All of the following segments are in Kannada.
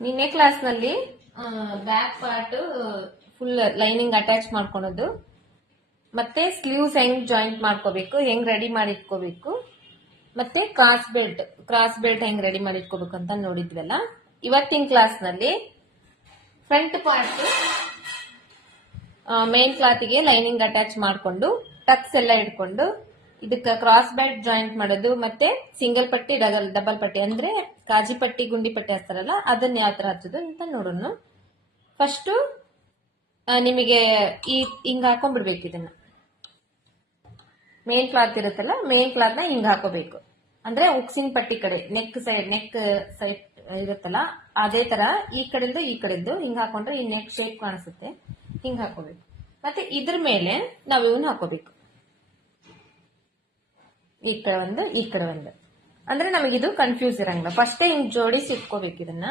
ನಿನ್ನೆ ಕ್ಲಾಸ್ನಲ್ಲಿ back part full lining attach ಮಾಡ್ಕೊಳೋದು. ಮತ್ತೆ ಸ್ಲೀವ್ಸ್ ಹೆಂಗ್ ಜಾಯಿಂಟ್ ಮಾಡ್ಕೋಬೇಕು, ಹೆಂಗ್ ರೆಡಿ ಮಾಡಿ ಇಟ್ಕೋಬೇಕು ಮತ್ತೆ ಕ್ರಾಸ್ ಬೆಲ್ಟ್ ಕ್ರಾಸ್ ಬೆಲ್ಟ್ ಹೆಂಗ್ ರೆಡಿ ಮಾಡಿ ಇಟ್ಕೋಬೇಕು ಅಂತ ನೋಡಿದ್ವಲ್ಲ. ಇವತ್ತಿನ ಕ್ಲಾಸ್ನಲ್ಲಿ ಫ್ರಂಟ್ ಪಾರ್ಟ್ ಮೇನ್ ಕ್ಲಾತಿಗೆ ಲೈನಿಂಗ್ ಅಟ್ಯಾಚ್ ಮಾಡ್ಕೊಂಡು ಟಕ್ಸ್ ಎಲ್ಲ ಇಟ್ಕೊಂಡು ಇದಕ್ಕೆ ಕ್ರಾಸ್ ಬ್ಯಾಟ್ ಜಾಯಿಂಟ್ ಮಾಡೋದು ಮತ್ತೆ ಸಿಂಗಲ್ ಪಟ್ಟಿ ಡಬಲ್ ಡಬಲ್ ಪಟ್ಟಿ ಅಂದ್ರೆ ಕಾಜಿ ಪಟ್ಟಿ, ಗುಂಡಿ ಪಟ್ಟಿ ಹಚ್ತಾರಲ್ಲ, ಅದನ್ನ ಯಾವ ತರ ಹಚ್ಚೋದು ಅಂತ ನೋಡೋಣ. ಫಸ್ಟ್ ನಿಮಗೆ ಈ ಹಿಂಗ್ ಹಾಕೊಂಡ್ಬಿಡ್ಬೇಕು ಇದನ್ನ. ಮೇನ್ ಕ್ಲಾತ್ ಇರುತ್ತಲ್ಲ ಮೇನ್ನ ಹಿಂಗ್ ಹಾಕೋಬೇಕು. ಅಂದ್ರೆ ಉಕ್ಸಿನ ಪಟ್ಟಿ ಕಡೆ ನೆಕ್ ಸೈಡ್ ನೆಕ್ ಸೈಡ್ ಇರುತ್ತಲ್ಲ, ಅದೇ ತರ ಈ ಕಡೆಯಿಂದ ಈ ಕಡೆಯಿಂದ ಹಿಂಗ್ ಹಾಕೊಂಡ್ರೆ ಈ ನೆಕ್ ಶೇಪ್ ಕಾಣಿಸುತ್ತೆ. ಹಿಂಗ್ ಹಾಕೋಬೇಕು. ಮತ್ತೆ ಇದ್ರ ಮೇಲೆ ನಾವು ಇವನ್ನ ಹಾಕೋಬೇಕು. ಈ ಕಡೆ ಒಂದು, ಈ ಕಡೆ ಒಂದು. ಅಂದ್ರೆ ನಮಗಿದು ಕನ್ಫ್ಯೂಸ್ ಇರಂಗಿಲ್ಲ. ಫಸ್ಟೇ ಹಿಂಗ್ ಜೋಡಿಸಿ ಇಟ್ಕೋಬೇಕು ಇದನ್ನ.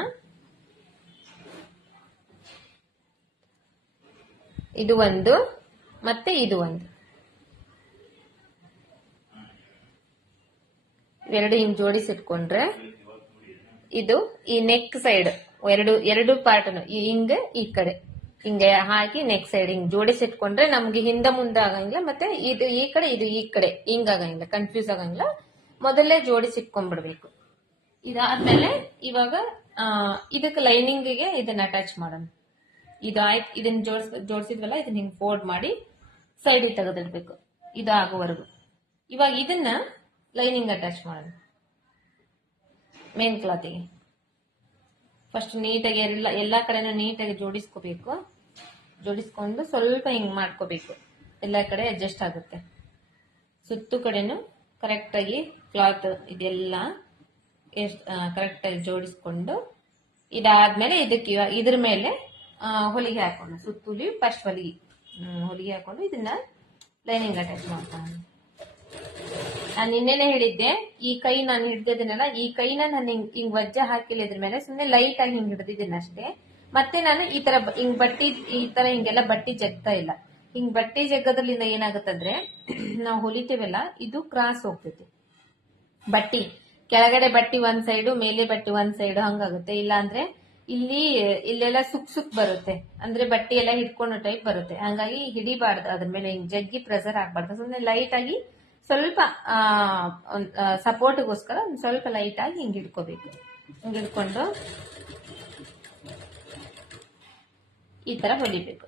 ಇದು ಒಂದು, ಮತ್ತೆ ಇದು ಒಂದು. ಎರಡು ಹಿಂಗ್ ಜೋಡಿಸಿ ಇಟ್ಕೊಂಡ್ರೆ ಇದು ಈ ನೆಕ್ ಸೈಡ್ ಎರಡು ಎರಡು ಪಾರ್ಟ್ ಹಿಂಗ, ಈ ಕಡೆ. ಹಿಂಗೆ ಹಾಕಿ ನೆಕ್ಸ್ಟ್ ಸೈಡ್ ಹಿಂಗ್ ಜೋಡಿಸಿಟ್ಕೊಂಡ್ರೆ ನಮ್ಗೆ ಹಿಂದೆ ಮುಂದೆ ಆಗಂಗಿಲ್ಲ, ಮತ್ತೆ ಇದು ಈ ಕಡೆ, ಇದು ಈ ಕಡೆ ಹಿಂಗ್ ಆಗಂಗಿಲ್ಲ ಕನ್ಫ್ಯೂಸ್ ಆಗಂಗಿಲ್ಲ. ಮೊದಲೇ ಜೋಡಿಸಿ ಇಟ್ಕೊಂಡ್ಬಿಡ್ಬೇಕು. ಇದಾದ್ಮೇಲೆ ಇವಾಗ ಇದಕ್ಕೆ ಲೈನಿಂಗ್ಗೆ ಇದನ್ನ ಅಟ್ಯಾಚ್ ಮಾಡೋಣ. ಇದು ಆಯ್ತು ಇದನ್ನ ಜೋಡಿಸ್, ಜೋಡಿಸಿದ್ವಲ್ಲ, ಇದನ್ನ ಹಿಂಗ್ ಫೋಲ್ಡ್ ಮಾಡಿ ಸೈಡ್ ತೆಗೆದಿಡ್ಬೇಕು. ಇದು ಆಗೋವರೆಗೂ ಇವಾಗ ಇದನ್ನ ಲೈನಿಂಗ್ ಅಟ್ಯಾಚ್ ಮಾಡೋಣ. ಮೇನ್ ಕ್ಲಾತಿಗೆ ಫಸ್ಟ್ ನೀಟಾಗಿ ಎಲ್ಲ, ಎಲ್ಲಾ ಕಡೆನೂ ನೀಟಾಗಿ ಜೋಡಿಸ್ಕೋಬೇಕು. ಜೋಡಿಸ್ಕೊಂಡು ಸ್ವಲ್ಪ ಹಿಂಗ್ ಮಾಡ್ಕೋಬೇಕು. ಎಲ್ಲ ಕಡೆ ಅಡ್ಜಸ್ಟ್ ಆಗುತ್ತೆ. ಸುತ್ತು ಕಡೆನು ಕರೆಕ್ಟಾಗಿ ಕ್ಲಾತ್ ಇದೆಲ್ಲ ಎಷ್ಟು ಕರೆಕ್ಟಾಗಿ ಜೋಡಿಸ್ಕೊಂಡು ಇದಾದ್ಮೇಲೆ ಇದಕ್ಕೆ ಇದ್ರ ಮೇಲೆ ಹೊಲಿಗೆ ಹಾಕೊಂಡು ಸುತ್ತೂಲಿ ಫಸ್ಟ್ ಹೊಲಿಗೆ. ಹೊಲಿಗೆ ಹಾಕೊಂಡು ಇದನ್ನ ಲೈನಿಂಗ್ ಅಟ್ಯಾಚ್ ಮಾಡ್ಕೊಂಡು ನಾನು ನಿನ್ನೆನೆ ಹೇಳಿದ್ದೆ, ಈ ಕೈ ನಾನು ಹಿಡ್ದಿದ್ದೀನಲ್ಲ ಈ ಕೈನ ನಾನು ಹಿಂಗ್ ಹಿಂಗ್ ವಜ್ಜ ಹಾಕಿಲ್ಲ ಇದ್ರ ಮೇಲೆ ಸುಮ್ಮನೆ ಲೈಟ್ ಆಗಿ ಹಿಂಗ್ ಹಿಡ್ದಿದ್ದೀನಿ ಅಷ್ಟೇ ಮತ್ತೆ ನಾನು ಈ ತರ ಹಿಂಗ್ ಬಟ್ಟಿ, ಈ ತರ ಹಿಂಗೆಲ್ಲ ಬಟ್ಟಿ ಜಗ್ತಾ ಇಲ್ಲ. ಹಿಂಗ್ ಬಟ್ಟೆ ಜಗ್ಗೋದ್ರಲ್ಲಿಂದ ಏನಾಗುತ್ತಂದ್ರೆ, ನಾವು ಹೊಲಿತೇವಲ್ಲ, ಇದು ಕ್ರಾಸ್ ಹೋಗ್ತೈತಿ. ಬಟ್ಟಿ, ಕೆಳಗಡೆ ಬಟ್ಟಿ ಒಂದ್ ಸೈಡು ಮೇಲೆ ಬಟ್ಟಿ ಒಂದ್ ಸೈಡ್ ಹಂಗಾಗುತ್ತೆ. ಇಲ್ಲ ಅಂದ್ರೆ ಇಲ್ಲಿ, ಇಲ್ಲೆಲ್ಲ ಸುಕ್ ಸುಕ್ ಬರುತ್ತೆ. ಅಂದ್ರೆ ಬಟ್ಟೆ ಎಲ್ಲ ಹಿಡ್ಕೊಂಡು ಟೈಪ್ ಬರುತ್ತೆ. ಹಂಗಾಗಿ ಹಿಡಿಬಾರ್ದು, ಅದ್ರ ಮೇಲೆ ಹಿಂಗ್ ಜಗ್ಗಿ ಪ್ರೆಸರ್ ಹಾಕ್ಬಾರ್ದು. ಸುಮ್ಮನೆ ಲೈಟ್ ಆಗಿ ಸ್ವಲ್ಪ ಸಪೋರ್ಟ್ಗೋಸ್ಕರ ಒಂದು ಸ್ವಲ್ಪ ಲೈಟಾಗಿ ಆಗಿ ಇಟ್ಕೋಬೇಕು ಹಿಂಗೆ ಇಟ್ಕೊಂಡು ಈ ಥರ ಹೊಲಿಬೇಕು.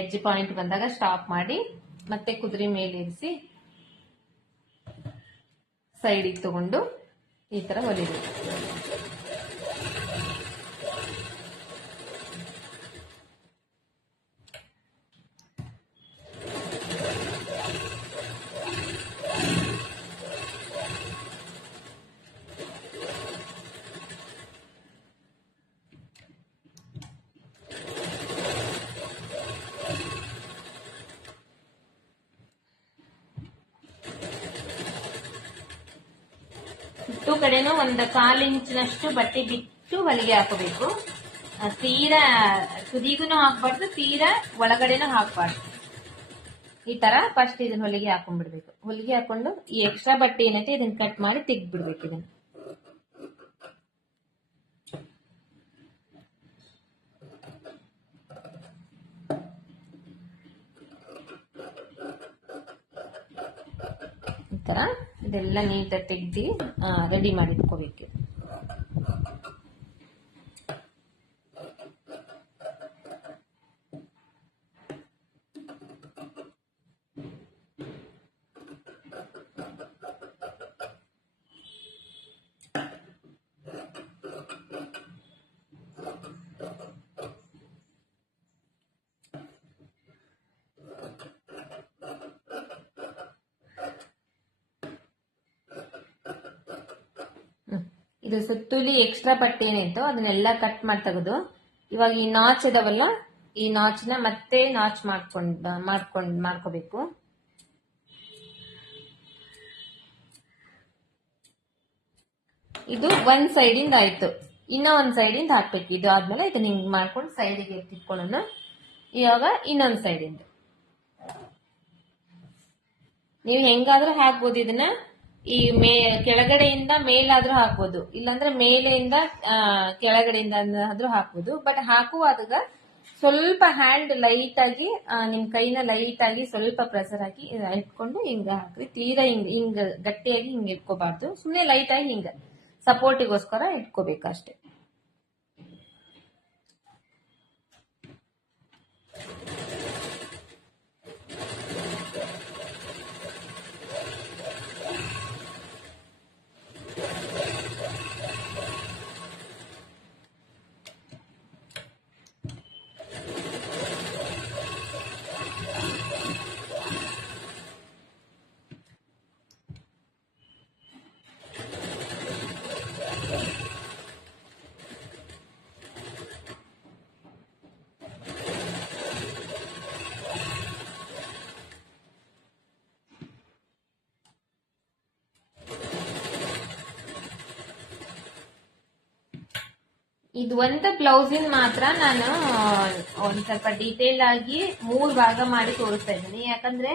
ಎಡ್ಜ್ ಪಾಯಿಂಟ್ ಬಂದಾಗ ಸ್ಟಾಪ್ ಮಾಡಿ. ಮತ್ತೆ ಕುದುರೆ ಮೇಲೆ ಇರಿಸಿ ಸೈಡಿಗೆ ತಗೊಂಡು ಈ ತರ ಹೊಲಿಬೇಕು. ಸುತ್ತು ಕಡೆನೂ ಒಂದು ಕಾಲು ಇಂಚಿನಷ್ಟು ಬಟ್ಟೆ ಬಿಟ್ಟು ಹೊಲಿಗೆ ಹಾಕಬೇಕು. ತೀರಾ ತುದಿಗೂ ಹಾಕ್ಬಾರ್ದು, ತೀರಾ ಒಳಗಡೆನೂ ಹಾಕ್ಬಾರ್ದು. ಈ ತರ ಫಸ್ಟ್ ಇದನ್ನ ಹೊಲಿಗೆ ಹಾಕೊಂಡ್ಬಿಡ್ಬೇಕು. ಹೊಲಿಗೆ ಹಾಕೊಂಡು ಈ ಎಕ್ಸ್ಟ್ರಾ ಬಟ್ಟೆ ಏನೈತೆ ಇದನ್ನ ಕಟ್ ಮಾಡಿ ತೆಗ್ದ್ಬಿಡ್ಬೇಕು ಇದನ್ನ. ಈ ತರ. ಇದೆಲ್ಲ ನೀಟಾಗಿ ತೆಗ್ದು ರೆಡಿ ಮಾಡಿ ಇಟ್ಕೋಬೇಕು ಹ್ಮ್. ಇದು ಸುತ್ತುಲಿ ಎಕ್ಸ್ಟ್ರಾ ಬಟ್ಟೆ ಏನಿತ್ತು ಅದನ್ನೆಲ್ಲ ಕಟ್ ಮಾಡಿ ತೆಗೆದು, ಇವಾಗ ಈ ನಾಚ್ ಇದಾವಲ್ಲ, ಈ ನಾಚ್ನ ಮತ್ತೆ ನಾಚ್ ಮಾಡ್ಕೊಂಡ್ ಮಾಡ್ಕೊಂಡ್, ಮಾಡ್ಕೋಬೇಕು. ಇದು ಒಂದ್ ಸೈಡ್ ಇಂದ ಆಯ್ತು. ಇನ್ನ ಒಂದ್ ಸೈಡ್ ಸೈಡಿಂದ ಹಾಕ್ಬೇಕು. ಇದು ಆದ್ಮೇಲೆ ಇದನ್ನ ಹಿಂಗ್ ಮಾಡ್ಕೊಂಡು ಸೈಡಿಗೆ ತಿಕ್ಕೊಳ್ಳೋಣ ಇವಾಗ ಇನ್ನೊಂದು ಸೈಡಿಂದ ನೀವು ಹೆಂಗಾದ್ರೂ ಹಾಕ್ಬೋದು ಇದನ್ನ. ಈ ಮೇ, ಕೆಳಗಡೆಯಿಂದ ಮೇಲಾದ್ರೂ ಹಾಕ್ಬೋದು. ಇಲ್ಲಾಂದ್ರೆ ಮೇಲೆಯಿಂದ ಕೆಳಗಡೆಯಿಂದ ಆದ್ರೂ ಹಾಕ್ಬೋದು. ಬಟ್ ಹಾಕುವಾಗ ಸ್ವಲ್ಪ ಹ್ಯಾಂಡ್ ಲೈಟ್ ಆಗಿ ನಿಮ್ ಕೈನ ಲೈಟ್ ಆಗಿ ಸ್ವಲ್ಪ ಪ್ರೆಸರ್ ಹಾಕಿ ಇಟ್ಕೊಂಡು ಹಿಂಗ ಹಾಕ್ರಿ. ತೀರಾ ಹಿಂಗ್, ಹಿಂಗ ಗಟ್ಟಿಯಾಗಿ ಹಿಂಗ್ ಇಟ್ಕೋಬಾರ್ದು. ಸುಮ್ನೆ ಲೈಟ್ ಆಗಿ ಹಿಂಗ ಸಪೋರ್ಟಿಗೋಸ್ಕರ ಇಟ್ಕೋಬೇಕು ಅಷ್ಟೇ. ಇದು ಒಂದು ಬ್ಲೌಸಿನ ಮಾತ್ರ ನಾನು ಒಂದ್ ಸ್ವಲ್ಪ ಡೀಟೇಲ್ ಆಗಿ ಮೂರ್ ಭಾಗ ಮಾಡಿ ತೋರಿಸ್ತಾ ಇದ್ದೀನಿ. ಯಾಕಂದ್ರೆ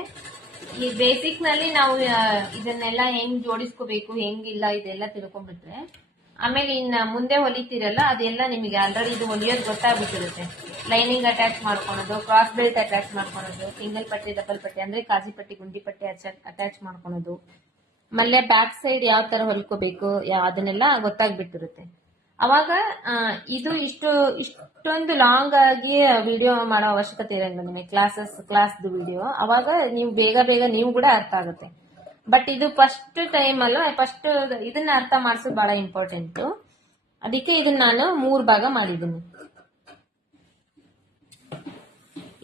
ಈ ಬೇಸಿಕ್ನಲ್ಲಿ ನಾವು ಇದನ್ನೆಲ್ಲ ಹೆಂಗ್ ಜೋಡಿಸ್ಕೋಬೇಕು ಹೆಂಗಿಲ್ಲ ಇದೆಲ್ಲ ತಿಳ್ಕೊಂಡ್ಬಿಟ್ರೆ, ಆಮೇಲೆ ಇನ್ನ ಮುಂದೆ ಹೊಲಿತೀರಲ್ಲ, ಅದೆಲ್ಲ ನಿಮಗೆ ಆಲ್ರೆಡಿ ಇದು ಹೊಲಿಯೋದು ಗೊತ್ತಾಗ್ಬಿಟ್ಟಿರುತ್ತೆ. ಲೈನಿಂಗ್ ಅಟ್ಯಾಚ್ ಮಾಡ್ಕೊಳೋದು ಕ್ರಾಸ್ ಬೆಲ್ಟ್ ಅಟ್ಯಾಚ್ ಮಾಡ್ಕೊಳೋದು ಸಿಂಗಲ್ ಪಟ್ಟಿ ಡಬಲ್ ಪಟ್ಟಿ, ಅಂದ್ರೆ ಕಾಸಿ ಪಟ್ಟಿ, ಗುಂಡಿ ಪಟ್ಟಿ ಅಟ್ಯಾಚ್ ಮಾಡ್ಕೊಳೋದು. ಮಲ್ಲೆ ಬ್ಯಾಕ್ ಸೈಡ್ ಯಾವ ತರ ಹೊಲ್ಕೋಬೇಕು ಅದನ್ನೆಲ್ಲ ಗೊತ್ತಾಗ್ಬಿಟ್ಟಿರುತ್ತೆ. ಅವಾಗ ಇದು ಇಷ್ಟು, ಇಷ್ಟೊಂದು ಲಾಂಗ್ ಆಗಿ ವಿಡಿಯೋ ಮಾಡೋ ಅವಶ್ಯಕತೆ ಇರಂಗಿಲ್ಲ ನಿಮಗೆ. ಕ್ಲಾಸಸ್ ಕ್ಲಾಸ್ದು ವಿಡಿಯೋ ಅವಾಗ ನೀವು ಬೇಗ ಬೇಗ ನೀವು ಕೂಡ ಅರ್ಥ ಆಗುತ್ತೆ. ಬಟ್ ಇದು ಫಸ್ಟ್ ಟೈಮ್ ಅಲ್ಲ ಫಸ್ಟ್ ಇದನ್ನ ಅರ್ಥ ಮಾಡಿಸೋದು ಬಹಳ ಇಂಪಾರ್ಟೆಂಟ್ ಅದಕ್ಕೆ ಇದನ್ನ ನಾನು ಮೂರು ಭಾಗ ಮಾಡಿದ್ದೀನಿ.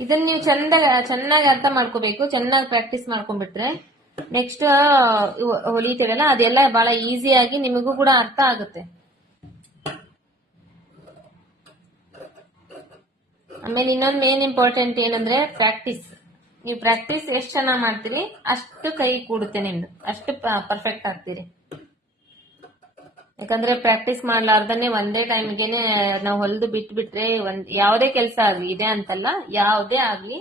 ಇದನ್ನ ನೀವು ಚಂದ ಚೆನ್ನಾಗಿ ಅರ್ಥ ಮಾಡ್ಕೋಬೇಕು. ಚೆನ್ನಾಗಿ ಪ್ರಾಕ್ಟೀಸ್ ಮಾಡ್ಕೊಂಡ್ಬಿಟ್ರೆ ನೆಕ್ಸ್ಟ್ ಹೊಲಿತೀರಲ್ಲ, ಅದೆಲ್ಲ ಬಹಳ ಈಸಿಯಾಗಿ ನಿಮಗೂ ಕೂಡ ಅರ್ಥ ಆಗುತ್ತೆ. ಆಮೇಲೆ ಇನ್ನೊಂದು ಮೇನ್ ಇಂಪಾರ್ಟೆಂಟ್ ಏನಂದ್ರೆ ಪ್ರಾಕ್ಟೀಸ್ ನೀವು ಪ್ರಾಕ್ಟೀಸ್ ಎಷ್ಟು ಚೆನ್ನಾಗಿ ಮಾಡ್ತೀರಿ, ಅಷ್ಟು ಕೈ ಕೂಡುತ್ತೆ ನಿಮ್ದು. ಅಷ್ಟು ಪರ್ಫೆಕ್ಟ್ ಆಗ್ತೀರಿ. ಯಾಕಂದ್ರೆ ಪ್ರಾಕ್ಟೀಸ್ ಮಾಡ್ಲಾರ್ದನೆ ಒಂದೇ ಟೈಮ್ಗೆ ನಾವು ಹೊಲಿದು ಬಿಟ್ಬಿಟ್ರೆ ಒಂದ್, ಯಾವುದೇ ಕೆಲಸ ಆಗ್ಲಿ, ಇದೆ ಅಂತಲ್ಲ, ಯಾವುದೇ ಆಗ್ಲಿ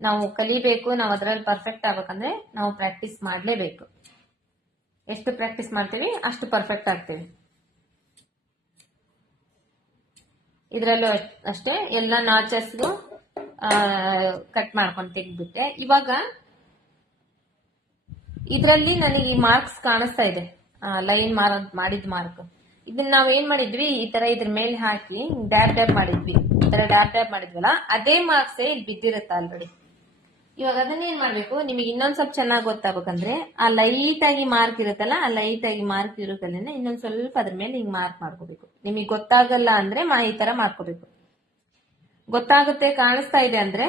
ನಾವು ಕಲಿಬೇಕು, ನಾವು ಅದ್ರಲ್ಲಿ ಪರ್ಫೆಕ್ಟ್ ಆಗ್ಬೇಕಂದ್ರೆ ನಾವು ಪ್ರಾಕ್ಟೀಸ್ ಮಾಡಲೇಬೇಕು. ಎಷ್ಟು ಪ್ರಾಕ್ಟೀಸ್ ಮಾಡ್ತೀವಿ, ಅಷ್ಟು ಪರ್ಫೆಕ್ಟ್ ಆಗ್ತೀವಿ. ಇದ್ರಲ್ಲೂ ಅಷ್ಟ್- ಎಲ್ಲ ನಾಚಸ್ಗೂ ಕಟ್ ಮಾಡ್ಕೊಂಡು ತೆಗ್ದ್ಬಿಟ್ಟೆ. ಇವಾಗ ಇದರಲ್ಲಿ ನನಗೆ ಈ ಮಾರ್ಕ್ಸ್ ಕಾಣಿಸ್ತಾ ಇದೆ. ಲೈನ್ ಮಾರ್, ಮಾಡಿದ ಮಾರ್ಕ್ ಇದನ್ನ ನಾವ್ ಏನ್ ಮಾಡಿದ್ವಿ? ಈ ತರ ಇದ್ರ ಮೇಲೆ ಹಾಕಿ ಡ್ಯಾಬ್ ಡ್ಯಾಬ್ ಮಾಡಿದ್ವಿ. ಈ ತರ ಡ್ಯಾಬ್ ಡ್ಯಾಬ್ ಮಾಡಿದ್ವಲ್ಲ, ಅದೇ ಮಾರ್ಕ್ಸ್ ಇಲ್ಲಿ ಬಿದ್ದಿರುತ್ತೆ ಆಲ್ರೆಡಿ ಇವಾಗ ಅದನ್ನ ಏನ್ ಮಾಡ್ಬೇಕು? ನಿಮಗೆ ಇನ್ನೊಂದ್ ಸ್ವಲ್ಪ ಚೆನ್ನಾಗಿ ಗೊತ್ತಾಗ್ಬೇಕಂದ್ರೆ, ಆ ಲೈಟ್ ಆಗಿ ಮಾರ್ಕ್ ಇರುತ್ತಲ್ಲ, ಆ ಲೈಟ್ ಆಗಿ ಮಾರ್ಕ್ ಇರೋದಲ್ಲೇನೆ ಇನ್ನೊಂದ್ ಸ್ವಲ್ಪ ಅದ್ರ ಮೇಲೆ ಹಿಂಗ್ ಮಾರ್ಕ್ ಮಾಡ್ಕೋಬೇಕು. ನಿಮಗೆ ಗೊತ್ತಾಗಲ್ಲ ಅಂದ್ರೆ ಮಾ ಈ ತರ ಮಾಡ್ಕೋಬೇಕು. ಗೊತ್ತಾಗುತ್ತೆ, ಕಾಣಿಸ್ತಾ ಇದೆ ಅಂದ್ರೆ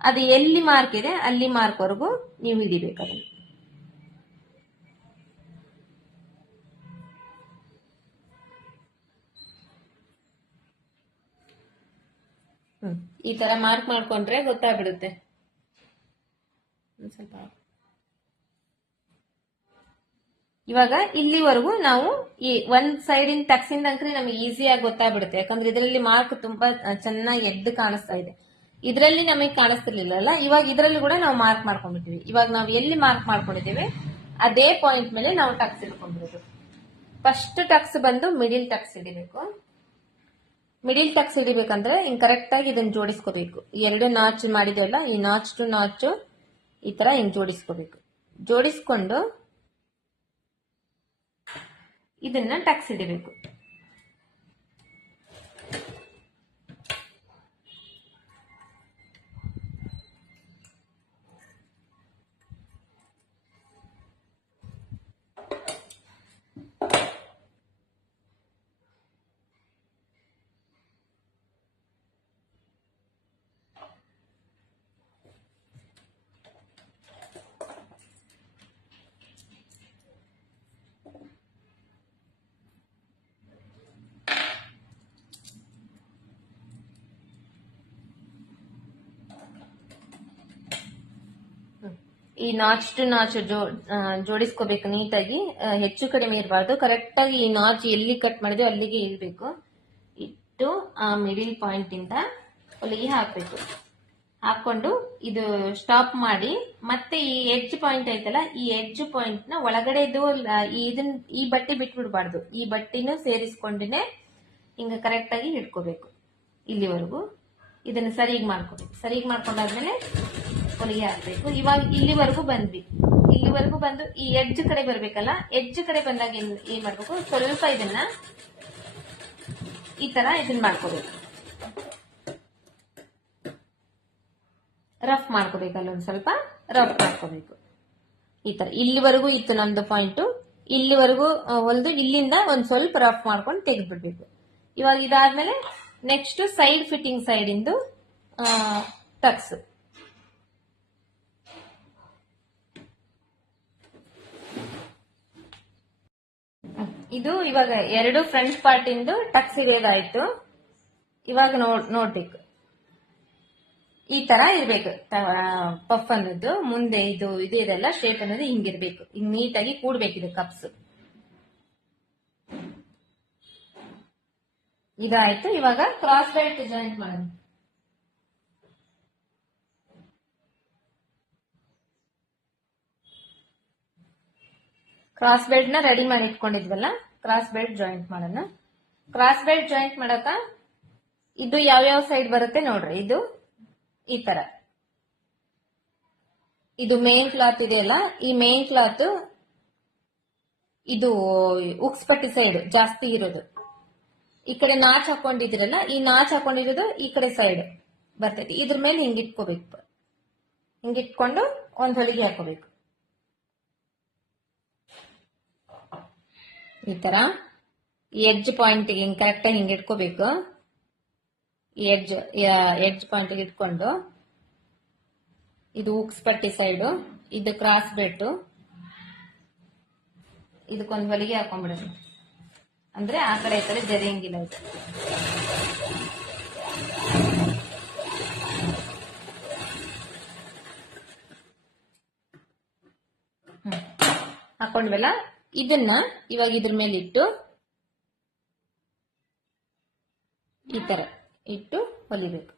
ಅದು ಎಲ್ಲಿ ಮಾರ್ಕ್ ಇದೆ, ಅಲ್ಲಿ ಮಾರ್ಕ್ ವರೆಗೂ ನೀವು ಹಿಡಿಬೇಕು ಅದನ್ನು. ಈ ತರ ಮಾರ್ಕ್ ಮಾಡ್ಕೊಂಡ್ರೆ ಗೊತ್ತಾಗ್ಬಿಡುತ್ತೆ. ಸ್ವಲ್ಪ ಇವಾಗ ಇಲ್ಲಿವರೆಗೂ ನಾವು ಈ ಒಂದ್ ಸೈಡಿನ ಟಕ್ಸಿಂದ ಅಂಕ್ರೆ ನಮಗೆ ಈಸಿಯಾಗಿ ಗೊತ್ತಾಗ್ಬಿಡುತ್ತೆ. ಯಾಕಂದ್ರೆ ಇದರಲ್ಲಿ ಮಾರ್ಕ್ ತುಂಬಾ ಚೆನ್ನಾಗಿ ಎದ್ದು ಕಾಣಿಸ್ತಾ ಇದೆ. ಇದರಲ್ಲಿ ನಮಗೆ ಕಾಣಿಸ್ತಿರ್ಲಿಲ್ಲ ಇವಾಗ ಇದರಲ್ಲಿ ಕೂಡ ನಾವು ಮಾರ್ಕ್ ಮಾಡ್ಕೊಂಡ್ಬಿಟ್ಟಿವಿ ಇವಾಗ ನಾವು ಎಲ್ಲಿ ಮಾರ್ಕ್ ಮಾಡ್ಕೊಂಡಿದ್ದೀವಿ? ಅದೇ ಪಾಯಿಂಟ್ ಮೇಲೆ ನಾವು ಟಕ್ಸ್ ಇಟ್ಕೊಂಡ್ಬಿಡೋದು. ಫಸ್ಟ್ ಟಕ್ಸ್ ಬಂದು ಮಿಡಿಲ್ ಟಕ್ಸ್ ಹಿಡಿಬೇಕು ಮಿಡಿಲ್ ಟಕ್ಸ್ ಹಿಡಿಬೇಕಂದ್ರೆ ಕರೆಕ್ಟ್ ಆಗಿ ಇದನ್ನ ಜೋಡಿಸ್ಕೋಬೇಕು. ಎರಡು ನಾಚ್ ಮಾಡಿದ್ವಲ್ಲ, ಈ ನಾಚ್ ಟು ನಾಚ್ ಈ ತರ ಹಿಂಗ್ ಜೋಡಿಸ್ಕೋಬೇಕು. ಜೋಡಿಸ್ಕೊಂಡು ಇದನ್ನ ಟಕ್ಸ್ ಹಿಡಿಬೇಕು ಈ ನಾಚ್ ಟು ನಾಚ್ ಜೋ ಜೋಡಿಸ್ಕೋಬೇಕು ನೀಟಾಗಿ ಹೆಚ್ಚು ಕಡಿಮೆ ಇರಬಾರ್ದು. ಕರೆಕ್ಟ್ ಆಗಿ ಈ ನಾಚ್ ಎಲ್ಲಿ ಕಟ್ ಮಾಡಿದ್ರು ಅಲ್ಲಿಗೆ ಇರಬೇಕು. ಇಟ್ಟು ಆ ಮಿಡಿಲ್ ಪಾಯಿಂಟ್ ಇಂದ ಹೊಲಿಗೆ ಹಾಕ್ಬೇಕು. ಹಾಕೊಂಡು ಇದು ಸ್ಟಾಪ್ ಮಾಡಿ, ಮತ್ತೆ ಈ ಎಡ್ಜ್ ಪಾಯಿಂಟ್ ಐತಲ್ಲ, ಈ ಎಡ್ಜ್ ಪಾಯಿಂಟ್ನ ಒಳಗಡೆದು ಇದು ಈ ಇದನ್, ಈ ಬಟ್ಟೆ ಬಿಟ್ಬಿಡ್ಬಾರ್ದು. ಈ ಬಟ್ಟಿನ ಸೇರಿಸ್ಕೊಂಡಿನೇ ಹಿಂಗ ಕರೆಕ್ಟ್ ಆಗಿ ಹಿಡ್ಕೋಬೇಕು. ಇಲ್ಲಿವರೆಗೂ ಇದನ್ನ ಸರಿಗ್ ಮಾಡ್ಕೋಬೇಕು. ಸರಿಗ್ ಮಾಡ್ಕೊಂಡಾದ್ಮೇಲೆ ಹೊಲಿಗೆ ಹಾಕ್ಬೇಕು ಇವಾಗ ಇಲ್ಲಿವರೆಗೂ ಬಂದ್ವಿ. ಇಲ್ಲಿವರೆಗೂ ಬಂದು ಈ ಎಡ್ಜ್ ಕಡೆ ಬರ್ಬೇಕಲ್ಲ? ಎಡ್ಜ್ ಕಡೆ ಬಂದಾಗ ಏನ್ ಏನ್ ಮಾಡ್ಬೇಕು? ಸ್ವಲ್ಪ ಇದನ್ನ ಈ ತರ ಇದನ್ನ ಮಾಡ್ಕೋಬೇಕು. ರಫ್ ಮಾಡ್ಕೋಬೇಕಲ್ಲ ಒಂದ್ ಸ್ವಲ್ಪ? ರಫ್ ಮಾಡ್ಕೋಬೇಕು. ಈ ತರ. ಇಲ್ಲಿವರೆಗೂ ಇತ್ತು ನಮ್ದು ಪಾಯಿಂಟ್ ಇಲ್ಲಿವರೆಗೂ ಹೊಲ್ದು ಇಲ್ಲಿಂದ ಒಂದ್ ಸ್ವಲ್ಪ ರಫ್ ಮಾಡ್ಕೊಂಡು ತೆಗೆದ್ಬಿಡ್ಬೇಕು. ಇವಾಗ ಇದಾದ್ಮೇಲೆ ನೆಕ್ಸ್ಟ್ ಸೈಡ್ ಫಿಟ್ಟಿಂಗ್ ಸೈಡ್ ಇಂದು ಟಕ್ಸ್ ಇದು ಇವಾಗ ಎರಡು ಫ್ರಂಟ್ ಪಾರ್ಟಿಂದು ಟಕ್ಸ್ ಇರೋದಾಯ್ತು ಇವಾಗ ನೋಡ್ ನೋಡ್ಬೇಕು. ಈ ತರ ಇರ್ಬೇಕು. ಪಫ್ ಅನ್ನೋದು, ಮುಂದೆ ಇದು ಇದು ಇದೆಲ್ಲ ಶೇಪ್ ಅನ್ನೋದು ಹಿಂಗಿರ್ಬೇಕು. ಹಿಂಗ್ ನೀಟಾಗಿ ಕೂಡ್ಬೇಕು ಇದು ಕಪ್ಸ್ ಇದಾಯ್ತು. ಇವಾಗ ಕ್ರಾಸ್ ಬೆಲ್ಟ್ ಜಾಯಿಂಟ್ ಮಾಡೋಣ. ಕ್ರಾಸ್ ಬೆಲ್ಟ್ನ ರೆಡಿ ಮಾಡಿ ಇಟ್ಕೊಂಡಿದ್ವಲ್ಲ ಕ್ರಾಸ್ ಬೆಲ್ಟ್ ಜಾಯಿಂಟ್ ಮಾಡೋಣ. ಕ್ರಾಸ್ ಬೆಲ್ಟ್ ಜಾಯಿಂಟ್ ಮಾಡಕ ಇದು ಯಾವ್ಯಾವ ಸೈಡ್ ಬರುತ್ತೆ ನೋಡ್ರಿ. ಇದು ಈ ತರ. ಇದು ಮೇನ್ ಕ್ಲಾತ್ ಇದೆಯಲ್ಲ ಈ ಮೇನ್ ಕ್ಲಾತ್ ಇದು ಉಕ್ಸ್ಪಟ್ಟಿ ಸೈಡ್ ಜಾಸ್ತಿ ಇರೋದು. ಈ ಕಡೆ ನಾಚ್ ಹಾಕೊಂಡಿದಿರಲ್ಲ ಈ ನಾಚ್ ಹಾಕೊಂಡಿರೋದು ಈ ಕಡೆ ಸೈಡ್ ಬರ್ತೈತಿ. ಇದ್ರ ಮೇಲೆ ಹಿಂಗಿಟ್ಕೋಬೇಕು ಹಿಂಗಿಟ್ಕೊಂಡು ಒಂದ್ ಹೊಲಿಗೆ ಹಾಕೋಬೇಕು. ಈ ಈ ಎಡ್ಜ್ ಪಾಯಿಂಟ್ ಹಿಂಗ್ ಕರೆಕ್ಟ್ ಆಗಿ ಹಿಂಗ್ ಇಟ್ಕೋಬೇಕು. ಎಡ್ಜ್ ಎಡ್ಜ್ ಪಾಯಿಂಟ್ ಇಟ್ಕೊಂಡು ಇದು ಉಕ್ಸ್ ಪಟ್ಟಿ ಸೈಡು ಇದು ಕ್ರಾಸ್ ಬೆಟ್ಟು ಇದಕ್ಕೊಂದು ಹೊಲಿಗೆ ಹಾಕೊಂಡ್ಬಿಡೋದು ಅಂದ್ರೆ ಆ ಕಡೆ ಈ ಕಡೆ ಜರಿಯಂಗಿಲ್ಲ ಹಾಕೊಂಡ್ವಲ್ಲ? ಇದನ್ನ ಇವಾಗ ಇದ್ರ ಮೇಲೆ ಇಟ್ಟು ಈ ತರ ಇಟ್ಟು ಹೊಲಿಬೇಕು.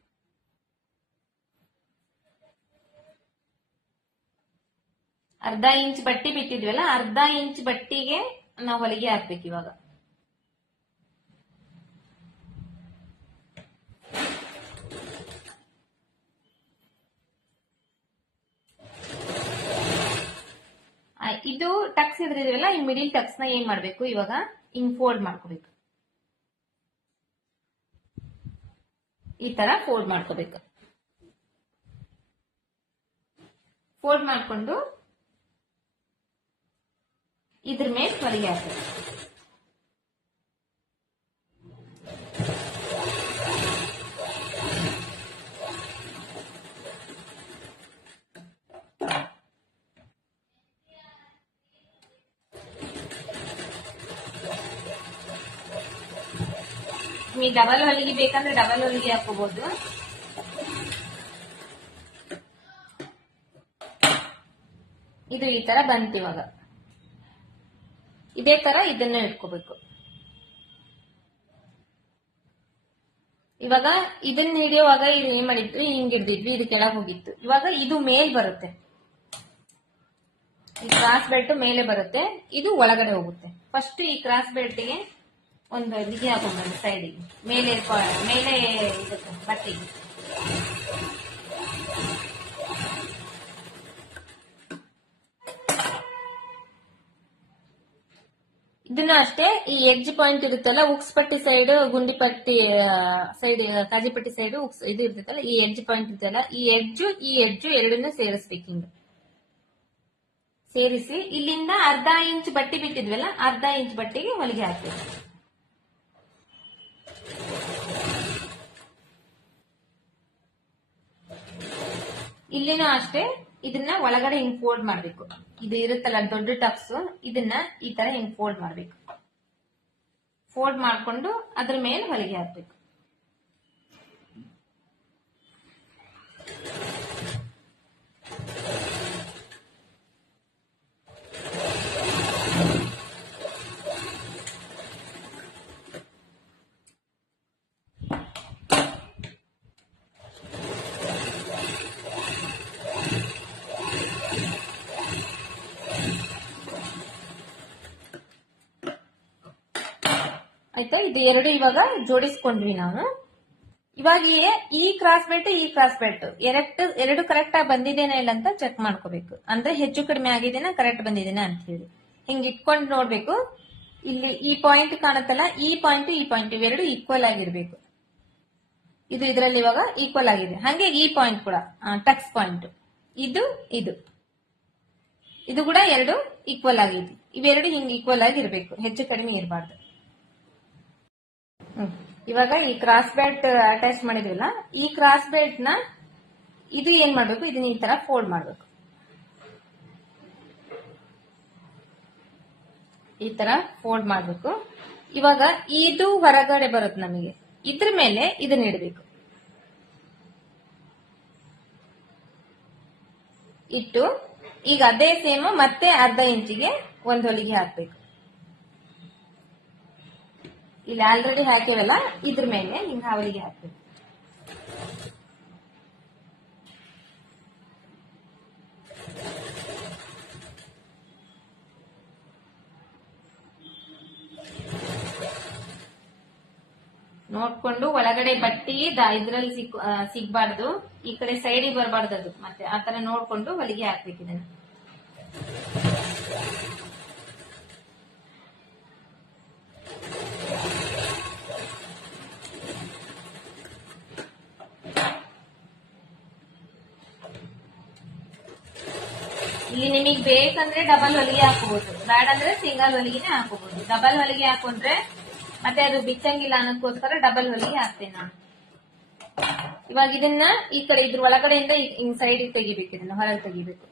ಅರ್ಧ ಇಂಚ್ ಬಟ್ಟಿ ಬಿಟ್ಟಿದ್ವಲ್ಲ, ಅರ್ಧ ಇಂಚ್ ಬಟ್ಟಿಗೆ ನಾವು ಹೊಲಿಗೆ ಹಾಕ್ಬೇಕು ಇವಾಗ. ಇದು ಟಕ್ಸ್ ಇದ್ರಿದ್ವಲ್ಲ ಈ ಮಿಡಿಲ್ ಟಕ್ಸ್ನ ಏನ್ ಮಾಡ್ಬೇಕು? ಇವಾಗ ಹಿಂಗ್ ಫೋಲ್ಡ್ ಮಾಡ್ಕೋಬೇಕು. ಈ ತರ ಫೋಲ್ಡ್ ಮಾಡ್ಕೋಬೇಕು. ಫೋಲ್ಡ್ ಮಾಡ್ಕೊಂಡು ಇದ್ರ ಮೇಲೆ ಹೊಲಿಗೆ ನೀವು ಡಬಲ್ ಹೊಲಿಗೆ ಬೇಕಂದ್ರೆ ಡಬಲ್ ಹೊಲಿಗೆ ಹಾಕೋಬಹುದು ಇದು ಈ ತರ ಬಂತು ಇವಾಗ. ಇದೇ ತರ ಇದನ್ನ ಇಟ್ಕೋಬೇಕು. ಇವಾಗ ಇದನ್ನ ಹಿಡಿಯುವಾಗ ಇದು ಏನ್ ಮಾಡಿದ್ವಿ ಹಿಂಗ್ ಹಿಡ್ದಿದ್ವಿ, ಇದು ಕೆಳಗ್ ಹೋಗಿತ್ತು. ಇವಾಗ ಇದು ಮೇಲ್ ಬರುತ್ತೆ. ಈ ಕ್ರಾಸ್ ಬೆಲ್ಟ್ ಮೇಲೆ ಬರುತ್ತೆ, ಇದು ಒಳಗಡೆ ಹೋಗುತ್ತೆ. ಫಸ್ಟ್ ಈ ಕ್ರಾಸ್ ಬೆಲ್ಟ್ಗೆ ಒಂದು ಹೊಲಿಗೆ ಹಾಕೊಂಡ್ಬಂದು ಸೈಡಿಗೆ ಮೇಲೆ ಮೇಲೆ ಇದಕ್ಕೆ, ಬಟ್ಟೆಗೆ. ಇದನ್ನ ಅಷ್ಟೇ, ಈ ಎಡ್ಜ್ ಪಾಯಿಂಟ್ ಇರುತ್ತಲ್ಲ, ಉಕ್ಸ್ ಪಟ್ಟಿ ಸೈಡ್ ಗುಂಡಿ ಪಟ್ಟಿ ಸೈಡ್ ಕಾಜಿ ಪಟ್ಟಿ ಸೈಡ್ ಉಕ್ಸ್ ಇದು ಇರ್ತೈತಲ್ಲ, ಈ ಎಡ್ಜ್ ಪಾಯಿಂಟ್ ಇರುತ್ತಲ್ಲ, ಈ ಎಡ್ಜು ಈ ಎಡ್ಜು ಎರಡನ್ನೂ ಸೇರಿಸ್ಬೇಕು ಹಿಂಗ. ಸೇರಿಸಿ, ಇಲ್ಲಿಂದ ಅರ್ಧ ಇಂಚ್ ಬಟ್ಟೆ ಬಿಟ್ಟಿದ್ವಲ್ಲ, ಅರ್ಧ ಇಂಚ್ ಬಟ್ಟಿಗೆ ಹೊಲಿಗೆ ಹಾಕ್ಬೇಕು. ಇಲ್ಲಿನೂ ಅಷ್ಟೇ, ಇದನ್ನ ಒಳಗಡೆ ಹಿಂಗ್ ಫೋಲ್ಡ್ ಮಾಡ್ಬೇಕು. ಇದು ಇರುತ್ತಲ್ಲ ದೊಡ್ಡ ಟಕ್ಸ್ ಇದನ್ನ ಈ ತರ ಹಿಂಗ್ ಫೋಲ್ಡ್ ಮಾಡ್ಬೇಕು. ಫೋಲ್ಡ್ ಮಾಡ್ಕೊಂಡು ಅದ್ರ ಮೇಲೆ ಹೊಲಿಗೆ ಹಾಕ್ಬೇಕು. ಆಯ್ತಾ. ಇದು ಎರಡು ಇವಾಗ ಜೋಡಿಸ್ಕೊಂಡ್ವಿ ನಾವು. ಇವಾಗ ಈ- ಕ್ರಾಸ್ ಬೆಲ್ಟ್ ಈ ಕ್ರಾಸ್ ಬೆಲ್ಟ್ ಎರಡು ಎರಡು ಕರೆಕ್ಟ್ ಆಗಿ ಬಂದಿದೇನಾ ಇಲ್ಲ ಅಂತ ಚೆಕ್ ಮಾಡ್ಕೋಬೇಕು. ಅಂದ್ರೆ ಹೆಚ್ಚು ಕಡಿಮೆ ಆಗಿದೇನ ಕರೆಕ್ಟ್ ಬಂದಿದೇನ ಅಂತ ಹೇಳಿ. ಹಿಂಗ್ ಇಟ್ಕೊಂಡು ನೋಡ್ಬೇಕು. ಇಲ್ಲಿ ಈ ಪಾಯಿಂಟ್ ಕಾಣುತ್ತಲ್ಲ, ಈ ಪಾಯಿಂಟ್ ಈ ಪಾಯಿಂಟ್ ಇವೆರಡು ಈಕ್ವಲ್ ಆಗಿರ್ಬೇಕು. ಇದು ಇದರಲ್ಲಿ ಇವಾಗ ಈಕ್ವಲ್ ಆಗಿದೆ. ಹಾಗೆ ಈ ಪಾಯಿಂಟ್ ಕೂಡ ಟಕ್ಸ್ ಪಾಯಿಂಟ್ ಇದು ಇದು. ಇದು ಕೂಡ ಎರಡು ಈಕ್ವಲ್ ಆಗಿದೆ. ಇವೆರಡು ಹಿಂಗ್ ಈಕ್ವಲ್ ಆಗಿರ್ಬೇಕು. ಹೆಚ್ಚು ಕಡಿಮೆ ಇರಬಾರ್ದು. ಇವಾಗ ಈ ಕ್ರಾಸ್ ಬೆಲ್ಟ್ ಅಟ್ಯಾಚ್ ಮಾಡಿದ್ರಲ್ಲ ಈ ಕ್ರಾಸ್ ಬೆಲ್ಟ್ನ ಇದು ಏನ್ ಮಾಡ್ಬೇಕು? ಇದನ್ನ ಈ ತರ ಫೋಲ್ಡ್ ಮಾಡ್ಬೇಕು. ಈ ತರ ಫೋಲ್ಡ್ ಮಾಡ್ಬೇಕು. ಇವಾಗ ಇದು ಹೊರಗಡೆ ಬರುತ್ತೆ ನಮಗೆ. ಇದ್ರ ಮೇಲೆ ಇದನ್ನ ಇಡಬೇಕು. ಇಟ್ಟು ಈಗ ಅದೇ ಸೇಮ್ ಮತ್ತೆ ಅರ್ಧ ಇಂಚಿಗೆ ಒಂದ್ ಹೊಲಿಗೆ ಹಾಕ್ಬೇಕು. ಇಲ್ಲಿ ಆಲ್ರೆಡಿ ಹಾಕಿವಲ್ಲ, ಇದ್ರ ಮೇಲೆ ಹಿಂಗ ಅವಳಿಗೆ ಹಾಕ್ಬೇಕು ನೋಡ್ಕೊಂಡು ಒಳಗಡೆ ಬಟ್ಟಿ ಇದ್ರಲ್ಲಿ ಸಿಕ್ ಸಿಗ್ಬಾರ್ದು. ಈ ಕಡೆ ಸೈಡಿಗೆ ಬರಬಾರ್ದು ಅದು ಮತ್ತೆ ಆತರ ನೋಡ್ಕೊಂಡು ಹೊಲಿಗೆ ಹಾಕ್ಬೇಕು ಇಲ್ಲಿ ನಿಮಗೆ ಬೇಕಂದ್ರೆ ಡಬಲ್ ಹೊಲಿಗೆ ಹಾಕೋಬಹುದು ಬೇಡ ಅಂದ್ರೆ ಸಿಂಗಲ್ ಹೊಲಿಗೆನೆ ಹಾಕೋಬಹುದು ಡಬಲ್ ಹೊಲಿಗೆ ಹಾಕೊಂಡ್ರೆ ಮತ್ತೆ ಅದು ಬಿಚ್ಚಂಗಿಲ್ಲ ಅನ್ನೋದಕ್ಕೋಸ್ಕರ ಡಬಲ್ ಹೊಲಿಗೆ ಹಾಕ್ತೇನೆ ನಾನು. ಇವಾಗ ಇದನ್ನ ಈ ಕಡೆ ಇದ್ರ ಒಳಗಡೆಯಿಂದ ಈ- ಸೈಡ್ ತೆಗಿಬೇಕು, ಇದನ್ನ ಹೊರಗೆ ತೆಗಿಬೇಕು.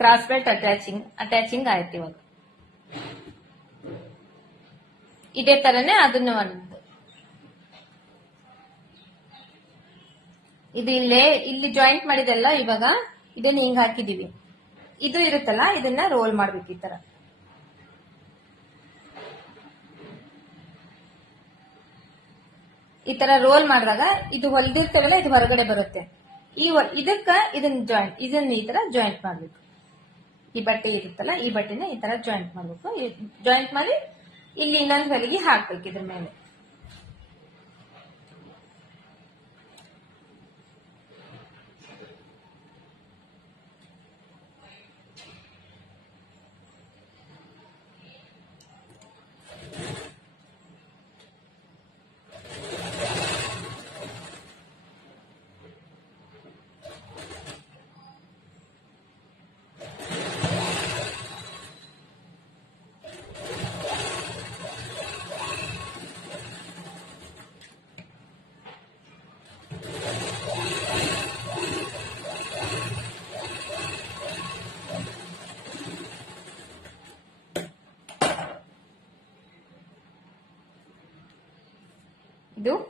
ಕ್ರಾಸ್ ಬೆಲ್ಟ್ ಅಟ್ಯಾಚಿಂಗ್ ಅಟ್ಯಾಚಿಂಗ್ ಆಯ್ತು ಇವಾಗ. ಇದೇ ತರನೇ ಅದನ್ನು ಒಂದು. ಇದು ಇಲ್ಲೇ, ಇಲ್ಲಿ ಜಾಯಿಂಟ್ ಮಾಡಿದೆಲ್ಲ ಇವಾಗ ಇದನ್ನ ಹಿಂಗ್ ಹಾಕಿದೀವಿ. ಇದು ಇರುತ್ತಲ್ಲ, ಇದನ್ನ ರೋಲ್ ಮಾಡ್ಬೇಕು ಈ ತರ. ಈ ತರ ರೋಲ್ ಮಾಡಿದಾಗ ಇದು ಹೊಲ್ದಿರ್ತೇವಲ್ಲ, ಇದು ಹೊರಗಡೆ ಬರುತ್ತೆ. ಈ ಇದಕ್ಕ ಇದನ್ನ ಜಾಯಿಂಟ್ ಇದನ್ನ ಈ ತರ ಜಾಯಿಂಟ್ ಮಾಡ್ಬೇಕು. ಈ ಬಟ್ಟೆ ಇರುತ್ತಲ್ಲ, ಈ ಬಟ್ಟೆನ ಈ ತರ ಜಾಯಿಂಟ್ ಮಾಡ್ಬೇಕು. ಜಾಯಿಂಟ್ ಮಾಡಿ ಇಲ್ಲಿ ಇನ್ನೊಂದು ಹೊಲಿಗೆ ಹಾಕ್ಬೇಕು ಇದ್ರ ಮೇಲೆ.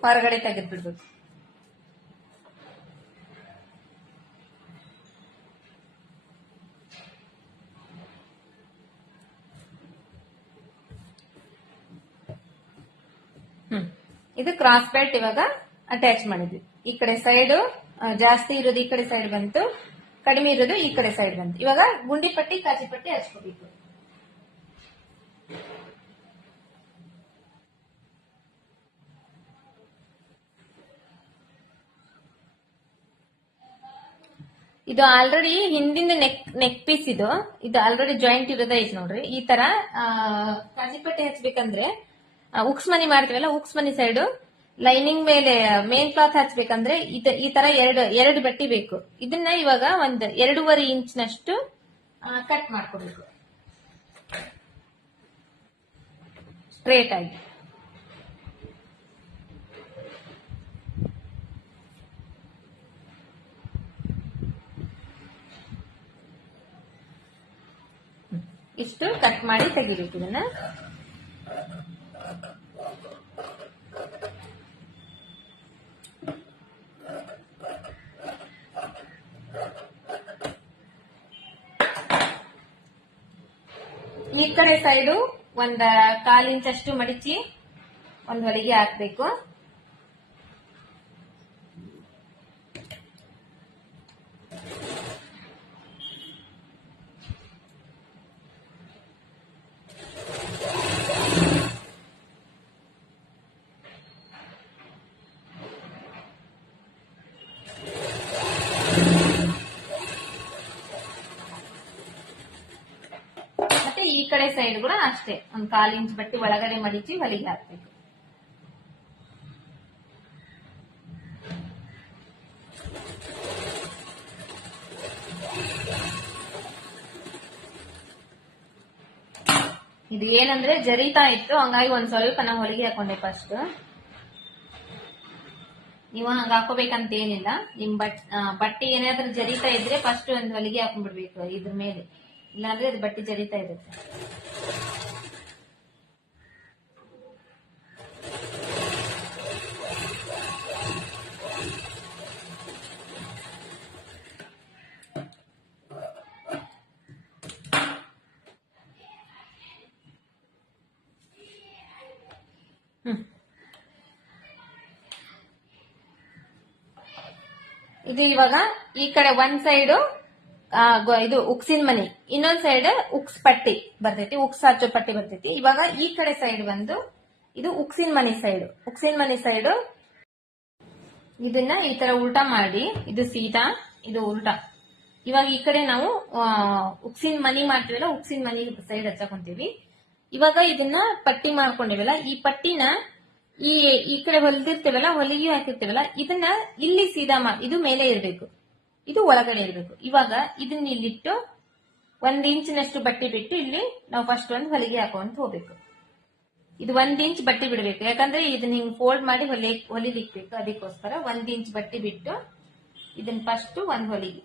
ಹೊರಗಡೆ ತೆಗೆದ್ಬಿಡ್ಬೇಕು. ಇದು ಕ್ರಾಸ್ ಬೆಲ್ಟ್ ಇವಾಗ ಅಟ್ಯಾಚ್ ಮಾಡಿದ್ವಿ. ಈ ಕಡೆ ಸೈಡ್ ಜಾಸ್ತಿ ಇರೋದು ಈ ಕಡೆ ಸೈಡ್ ಬಂತು, ಕಡಿಮೆ ಇರೋದು ಈ ಕಡೆ ಸೈಡ್ ಬಂತು. ಇವಾಗ ಗುಂಡಿ ಪಟ್ಟಿ ಕಾಜಿ ಪಟ್ಟಿ ಹಚ್ಕೋಬೇಕು. ಇದು ಆಲ್ರೆಡಿ ಹಿಂದಿಂದ ನೆಕ್ ನೆಕ್ ಪೀಸ್ ಇದು. ಇದು ಆಲ್ರೆಡಿ ಜಾಯಿಂಟ್ ಇರೋದೇ ಐತಿ ನೋಡ್ರಿ. ಈ ತರ ಕಾಜಿಪಟ್ಟೆ ಹಚ್ಬೇಕಂದ್ರೆ ಉಕ್ಸ್ ಮನಿ ಮಾಡ್ತೀವಲ್ಲ, ಉಕ್ಸ್ ಮನಿ ಸೈಡ್ ಲೈನಿಂಗ್ ಮೇಲೆ ಮೇನ್ ಕ್ಲಾತ್ ಹಚ್ಬೇಕಂದ್ರೆ ಈ ತರ ಎರಡು ಎರಡು ಬಟ್ಟಿ ಬೇಕು. ಇದನ್ನ ಇವಾಗ ಒಂದ್ ಎರಡೂವರೆ ಇಂಚ್ನಷ್ಟು ಕಟ್ ಮಾಡ್ಕೋಬೇಕು. ಸ್ಟ್ರೇಟ್ ಆಗಿ. ಇಷ್ಟು ಕಟ್ ಮಾಡಿ ತೆಗಿಬೇಕು ಇದನ್ನ ಈ ಕಡೆ ಸೈಡು ಒಂದ ಕಾಲಿಂಚಷ್ಟು ಮಡಿಚಿ ಒಂದ್ ಹೊಲಿಗೆ ಹಾಕ್ಬೇಕು ಮತ್ತೆ ಈ ಕಡೆ ಸೈಡ್ ಕೂಡ ಅಷ್ಟೇ. ಒಂದ್ ಕಾಲ್ ಇಂಚ್ ಬಟ್ಟಿ ಒಳಗಡೆ ಮಡಿಚಿ ಹೊಲಿಗೆ ಹಾಕ್ಬೇಕು. ಇದು ಏನಂದ್ರೆ ಜರಿತಾ ಇತ್ತು. ಹಂಗಾಗಿ ಒಂದ್ ಸ್ವಲ್ಪ ನಾ ಹೊಲಿಗೆ ಹಾಕೊಂಡೆ ಫಸ್ಟ್ ನೀವು ಹಂಗ ಹಾಕೋಬೇಕಂತ ಏನಿಲ್ಲ. ನಿಮ್ ಬಟ್ ಬಟ್ಟೆ ಏನಾದ್ರೂ ಜರಿತಾ ಇದ್ರೆ ಫಸ್ಟ್ ಒಂದ್ ಹೊಲಿಗೆ ಹಾಕೊಂಡ್ಬಿಡ್ಬೇಕು ಇದ್ರ ಮೇಲೆ. ಇಲ್ಲಾಂದ್ರೆ ಅದು ಬಟ್ಟೆ ಜರಿತಾ ಇರುತ್ತೆ. ಇದು ಇವಾಗ ಈ ಕಡೆ ಒಂದ್ ಸೈಡ್ ಇದು ಉಕ್ಸಿನ ಮನಿ. ಇನ್ನೊಂದ್ ಸೈಡ್ ಉಕ್ಸ್ ಪಟ್ಟಿ ಬರ್ತೈತಿ, ಉಕ್ಸ್ ಹಚ್ಚೋ ಪಟ್ಟಿ ಬರ್ತೈತಿ. ಇವಾಗ ಈ ಕಡೆ ಸೈಡ್ ಬಂದು ಇದು ಉಕ್ಸಿನ ಮನಿ ಸೈಡ್ ಉಕ್ಸಿನ ಮನಿ ಸೈಡ್ ಇದನ್ನ ಈ ತರ ಉಲ್ಟಾ ಮಾಡಿ, ಇದು ಸೀದಾ, ಇದು ಉಲ್ಟಾ. ಇವಾಗ ಈ ಕಡೆ ನಾವು ಉಕ್ಸಿನ ಮನಿ ಮಾಡ್ತೀವಲ್ಲ, ಉಕ್ಸಿನ ಮನಿ ಸೈಡ್ ಹಚ್ಚಕೊಂತೀವಿ. ಇವಾಗ ಇದನ್ನ ಪಟ್ಟಿ ಮಾಡ್ಕೊಂಡಿವಲ್ಲ, ಈ ಪಟ್ಟಿನ ಈ ಈ ಕಡೆ ಹೊಲಿದಿರ್ತೀವಲ್ಲ, ಹೊಲಿಗೆ ಹಾಕಿರ್ತೀವಲ್ಲ, ಇದನ್ನ ಇಲ್ಲಿ ಸೀದಾ ಇದು ಮೇಲೆ ಇರಬೇಕು. ಇದು ಒಳಗಡೆ ಇರಬೇಕು. ಇವಾಗ ಇದನ್ನ ಇಲ್ಲಿಟ್ಟು ಒಂದ್ ಇಂಚಿನಷ್ಟು ಬಟ್ಟೆ ಬಿಟ್ಟು ಇಲ್ಲಿ ನಾವು ಫಸ್ಟ್ ಒಂದು ಹೊಲಿಗೆ ಹಾಕೊಂತ ಹೋಗ್ಬೇಕು. ಇದು ಒಂದ್ ಇಂಚ್ ಬಟ್ಟೆ ಬಿಡಬೇಕು. ಯಾಕಂದ್ರೆ ಇದನ್ನ ಹಿಂಗ್ ಫೋಲ್ಡ್ ಮಾಡಿ ಹೊಲಿ, ಹೊಲಿಲಿಕ್ಬೇಕು. ಅದಕ್ಕೋಸ್ಕರ ಒಂದ್ ಇಂಚ್ ಬಟ್ಟೆ ಬಿಟ್ಟು ಇದನ್ನ ಫಸ್ಟ್ ಒಂದ್ ಹೊಲಿಗೆ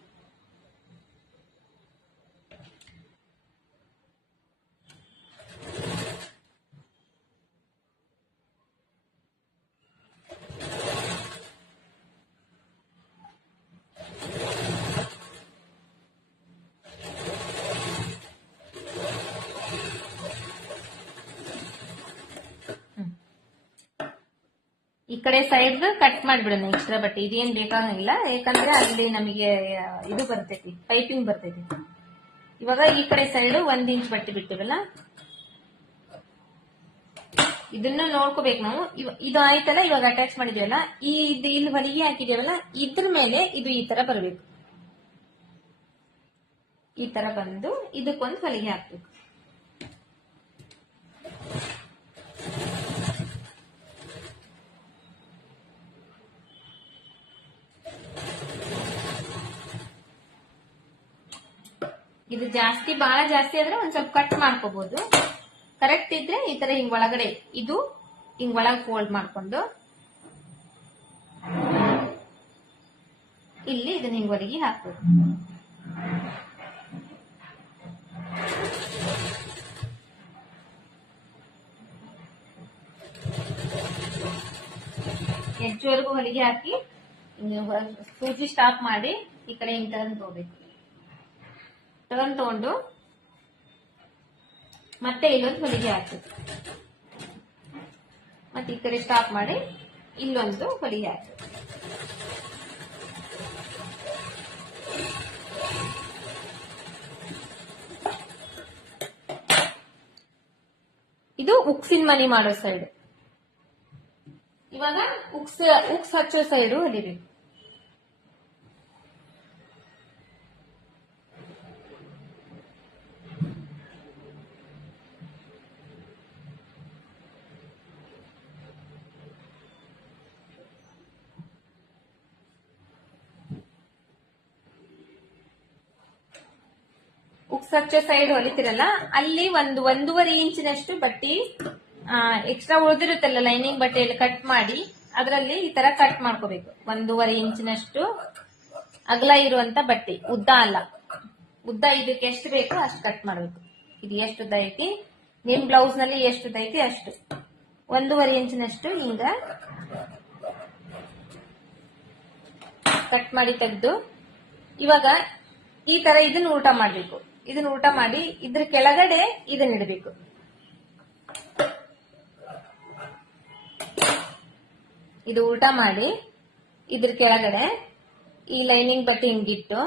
ಈ ಕಡೆ ಸೈಡ್ ಕಟ್ ಮಾಡ್ಬಿಡೋಣ ಎಕ್ಸ್ಟ್ರಾ ಬಟ್ಟೆ. ಇದೇನ್ ಬೇಕಾಗಿಲ್ಲ ಯಾಕಂದ್ರೆ ಅಲ್ಲಿ ನಮಗೆ ಇದು ಬರ್ತೈತಿ ಪೈಪಿಂಗ್ ಬರ್ತೈತಿ. ಇವಾಗ ಈ ಕಡೆ ಸೈಡ್ ಒಂದ್ ಇಂಚ್ ಬಟ್ಟೆ ಬಿಟ್ಟಿವಲ್ಲ? ಇದನ್ನ ನೋಡ್ಕೋಬೇಕು ನಾವು. ಇದು ಆಯ್ತಲ್ಲ? ಇವಾಗ ಅಟ್ಯಾಚ್ ಮಾಡಿದೀವಲ್ಲ ಈ, ಇದು ಇಲ್ಲಿ ಹೊಲಿಗೆ ಹಾಕಿದೇವಲ್ಲ ಇದ್ರ ಮೇಲೆ ಇದು ಈ ತರ ಬರಬೇಕು. ಈ ತರ ಬಂದು ಇದಕ್ಕೊಂದು ಹೊಲಿಗೆ ಹಾಕ್ಬೇಕು. ಇದು ಜಾಸ್ತಿ ಬಹಳ ಜಾಸ್ತಿ ಆದ್ರೆ ಒಂದ್ ಸ್ವಲ್ಪ ಕಟ್ ಮಾಡ್ಕೋಬಹುದು ಕರೆಕ್ಟ್ ಇದ್ರೆ ಈ ತರ ಹಿಂಗ್ ಒಳಗಡೆ, ಇದು ಹಿಂಗ್ ಒಳಗ್ ಫೋಲ್ಡ್ ಮಾಡ್ಕೊಂಡು. ಇಲ್ಲಿ ಇದನ್ನ ಹಿಂಗ್ ಒರಗಿ ಹಾಕ್ಬೇಕು ಹೆಜ್ಜೆವರೆಗೂ ಹೊಲಿಗೆ ಹಾಕಿ ಸೂಜಿ ಸ್ಟಾಪ್ ಮಾಡಿ ಈ ಕಡೆ ಹಿಂಗ್ ತಗೊಂಡ್ ತಗೋಬೇಕು ಟರ್ನ್ ತಗೊಂಡು ಮತ್ತೆ ಇಲ್ಲೊಂದು ಹೊಲಿಗೆ ಹಾಕಿ. ಮತ್ತೆ ಈ ಕಡೆ ಸ್ಟಾಪ್ ಮಾಡಿ ಇಲ್ಲೊಂದು ಹೊಲಿಗೆ ಹಾಕಿ. ಇದು ಉಕ್ಸಿನ ಮನಿ ಮಾಡೋ ಸೈಡ್ ಇವಾಗ ಉಕ್ಸ್ ಉಕ್ಸ್ ಹಚ್ಚೋ ಸೈಡು ಹೊಲಿಬೇಕು. ಉಕ್ಸ್ ಹಚ್ಚೋ ಸೈಡ್ ಹೊಲಿತಿರಲ್ಲ, ಅಲ್ಲಿ ಒಂದು ಒಂದೂವರೆ ಇಂಚಿನಷ್ಟು ಬಟ್ಟಿ ಎಕ್ಸ್ಟ್ರಾ ಉಳಿದಿರುತ್ತಲ್ಲ ಲೈನಿಂಗ್ ಬಟ್ಟೆಯಲ್ಲಿ ಕಟ್ ಮಾಡಿ, ಅದರಲ್ಲಿ ಈ ತರ ಕಟ್ ಮಾಡ್ಕೋಬೇಕು. ಒಂದೂವರೆ ಇಂಚಿನಷ್ಟು ಅಗಲ ಇರುವಂತ ಬಟ್ಟೆ, ಉದ್ದ ಅಲ್ಲ. ಉದ್ದ ಇದಕ್ಕೆ ಎಷ್ಟು ಬೇಕೋ ಅಷ್ಟು ಕಟ್ ಮಾಡಬೇಕು. ಇದು ಎಷ್ಟು ಉದ್ದ ಐತಿ? ನಿಮ್ ಬ್ಲೌಸ್ನಲ್ಲಿ ಎಷ್ಟು ಉದ್ದ ಅಷ್ಟು. ಒಂದೂವರೆ ಇಂಚಿನಷ್ಟು ಹಿಂಗ ಕಟ್ ಮಾಡಿ ತೆಗೆದು, ಇವಾಗ ಈ ತರ ಇದನ್ನ ಊಟ ಮಾಡ್ಬೇಕು. ಇದನ್ನ ಊಟ ಮಾಡಿ ಇದ್ರ ಕೆಳಗಡೆ ಇದನ್ನ ಇಡಬೇಕು. ಇದು ಊಟ ಮಾಡಿ ಇದ್ರ ಕೆಳಗಡೆ ಈ ಲೈನಿಂಗ್ ಬಟ್ಟೆ ಹಿಂಗಿಟ್ಟು.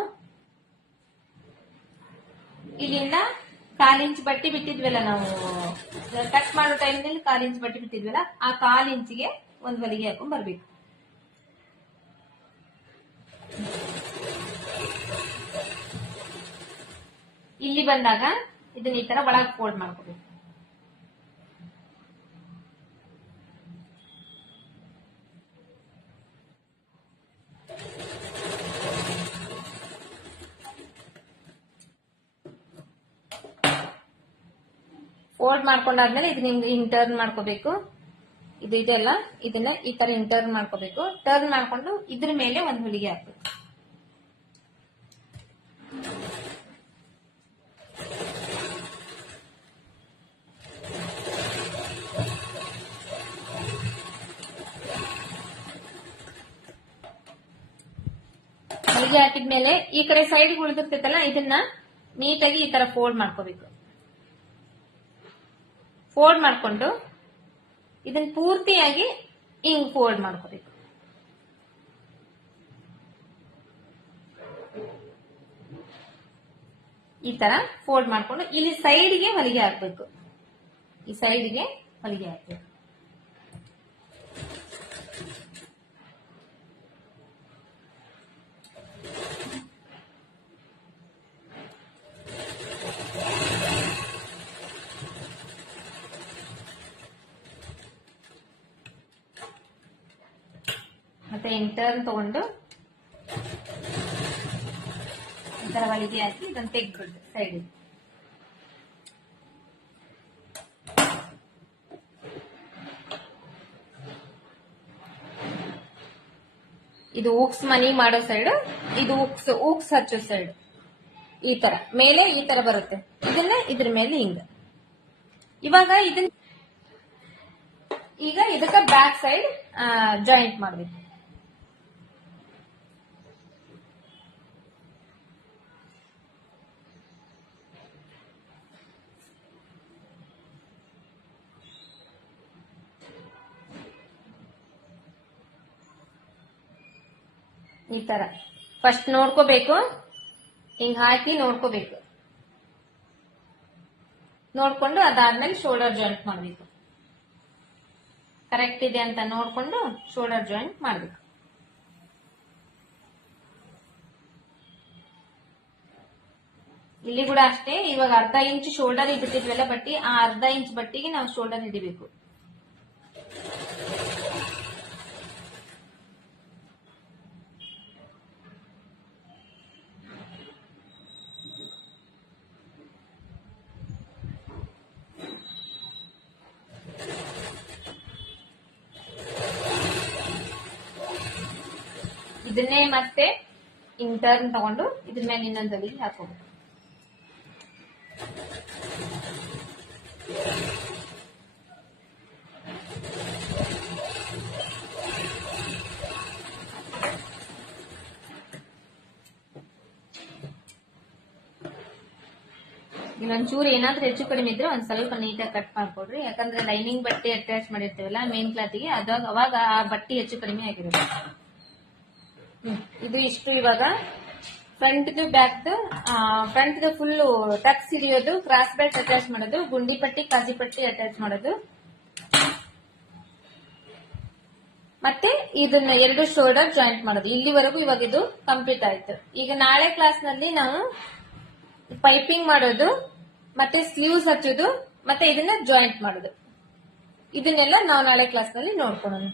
ಇಲ್ಲಿಂದ ಕಾಲಿಂಚ್ ಇಂಚ್ ಬಟ್ಟೆ ಬಿಟ್ಟಿದ್ವಲ್ಲ ನಾವು ಕಟ್ ಮಾಡೋ ಟೈಮ್ನಲ್ಲಿ ಕಾಲಿಂಚ್ ಇಂಚ್ ಬಟ್ಟೆ ಬಿಟ್ಟಿದ್ವಲ್ಲ, ಆ ಕಾಲ್ ಇಂಚಿಗೆ ಒಂದ್ ಹೊಲಿಗೆ ಹಾಕೊಂಡ್ ಬರ್ಬೇಕು. ಇಲ್ಲಿ ಬಂದಾಗ ಇದನ್ನ ಈ ತರ ಒಳಗ್ ಫೋಲ್ಡ್ ಮಾಡ್ಕೋಬೇಕು. ಫೋಲ್ಡ್ ಮಾಡ್ಕೊಂಡಾದ್ಮೇಲೆ ಇದನ್ನ ನಿಮ್ಗೆ ಹಿಂಗ್ ಟರ್ನ್ ಮಾಡ್ಕೋಬೇಕು. ಇದು ಇದೆಲ್ಲ, ಇದನ್ನ ಈ ತರ ಹಿಂಗ್ ಟರ್ನ್ ಮಾಡ್ಕೋಬೇಕು. ಟರ್ನ್ ಮಾಡ್ಕೊಂಡು ಇದ್ರ ಮೇಲೆ ಒಂದ್ ಹುಲಿಗೆ ಹಾಕ್ಬೇಕು. ಹಾಕಿದ್ಮೇಲೆ ಈ ಕಡೆ ಸೈಡ್ ಉಳಿದಿರ್ತೈತಲ್ಲ, ಇದನ್ನ ನೀಟಾಗಿ ಈ ತರ ಫೋಲ್ಡ್ ಮಾಡ್ಕೋಬೇಕು. ಫೋಲ್ಡ್ ಮಾಡ್ಕೊಂಡು ಇದನ್ನ ಪೂರ್ತಿಯಾಗಿ ಹಿಂಗ್ ಫೋಲ್ಡ್ ಮಾಡ್ಕೋಬೇಕು. ಈ ತರ ಫೋಲ್ಡ್ ಮಾಡ್ಕೊಂಡು ಇಲ್ಲಿ ಸೈಡ್ಗೆ ಹೊಲಿಗೆ ಹಾಕ್ಬೇಕು. ಈ ಸೈಡ್ಗೆ ಹೊಲಿಗೆ ಹಾಕ್ಬೇಕು ಮತ್ತೆ ಇಂಟರ್ನ್ ತಗೊಂಡು ಒಂಥರ ಹೊಲಿಗೆ ಹಾಕಿ ಇದನ್ನು ತೆಗ್ದು ಸೈಡ್ ಇದು ಉಕ್ಸ್ ಮನಿ ಮಾಡೋ ಸೈಡ್ ಇದು ಉಕ್ಸ್ ಉಕ್ಸ್ ಹಚ್ಚೋ ಸೈಡ್ ಈ ತರ. ಮೇಲೆ ಈ ತರ ಬರುತ್ತೆ. ಇದನ್ನ ಇದ್ರ ಮೇಲೆ ಹಿಂಗ. ಇವಾಗ ಇದನ್ನ ಈಗ ಇದಕ್ಕ ಬ್ಯಾಕ್ ಸೈಡ್ ಜಾಯಿಂಟ್ ಮಾಡ್ಬೇಕು. ಈ ತರ. ಫಸ್ಟ್ ನೋಡ್ಕೋಬೇಕು. ಹಿಂಗ್ ಹಾಕಿ ನೋಡ್ಕೋಬೇಕು. ನೋಡ್ಕೊಂಡು ಅದಾದ್ಮೇಲೆ ಶೋಲ್ಡರ್ ಜಾಯಿಂಟ್ ಮಾಡ್ಬೇಕು. ಕರೆಕ್ಟ್ ಇದೆ ಅಂತ ನೋಡ್ಕೊಂಡು ಶೋಲ್ಡರ್ ಜಾಯಿಂಟ್ ಮಾಡ್ಬೇಕು. ಇಲ್ಲಿ ಕೂಡ ಅಷ್ಟೇ, ಇವಾಗ ಅರ್ಧ ಇಂಚ್ ಶೋಲ್ಡರ್ ಇಟ್ಟಿದ್ವಲ್ಲ ಬಟ್ಟಿ, ಆ ಅರ್ಧ ಇಂಚ್ ಬಟ್ಟಿಗೆ ನಾವು ಶೋಲ್ಡರ್ ಹಿಡಿಬೇಕು ಇದನ್ನೇ ಮತ್ತೆ ಇಂಟರ್ನ್ ಟರ್ನ್ ತಗೊಂಡು ಇದ್ರ ಮೇಲೆ ಇನ್ನೊಂದು ಹೊಲಿಗೆ ಹಾಕೋಬೇಕು ಇನ್ನೊಂಚೂರು ಏನಾದ್ರೂ ಹೆಚ್ಚು ಕಡಿಮೆ ಇದ್ರೆ ಒಂದ್ ಸ್ವಲ್ಪ ನೀಟಾಗಿ ಕಟ್ ಮಾಡ್ಕೊಡ್ರಿ ಯಾಕಂದ್ರೆ ಲೈನಿಂಗ್ ಬಟ್ಟೆ ಅಟ್ಯಾಚ್ ಮಾಡಿರ್ತೀವಲ್ಲ ಮೇನ್ ಕ್ಲಾತಿಗೆ ಅದಾಗ ಅವಾಗ ಆ ಬಟ್ಟೆ ಹೆಚ್ಚು ಕಡಿಮೆ ಆಗಿರುತ್ತೆ. ಇದು ಇಷ್ಟು ಇವಾಗ. Front back front full tucks ಹಿಡಿಯೋದು ಕ್ರಾಸ್ ಬೆಲ್ಟ್ ಅಟ್ಯಾಚ್ ಮಾಡೋದು, ಗುಂಡಿ ಪಟ್ಟಿ, ಕಾಜಿ ಪಟ್ಟಿ ಅಟ್ಯಾಚ್ ಮಾಡೋದು. ಮತ್ತೆ ಇದನ್ನ ಎರಡು ಶೋಲ್ಡರ್ ಜಾಯಿಂಟ್ ಮಾಡೋದು. ಇಲ್ಲಿವರೆಗೂ ಇವಾಗ ಇದು ಕಂಪ್ಲೀಟ್ ಆಯ್ತು. ಈಗ ನಾಳೆ ಕ್ಲಾಸ್ನಲ್ಲಿ ನಾವು ಪೈಪಿಂಗ್ ಮಾಡೋದು, ಮತ್ತೆ ಸ್ಲೀವ್ಸ್ ಹಚ್ಚೋದು, ಮತ್ತೆ ಇದನ್ನ ಜಾಯಿಂಟ್ ಮಾಡೋದು. ಇದನ್ನೆಲ್ಲ ನಾವು ನಾಳೆ ಕ್ಲಾಸ್ನಲ್ಲಿ ನೋಡ್ಕೊಳ್ಳೋಣ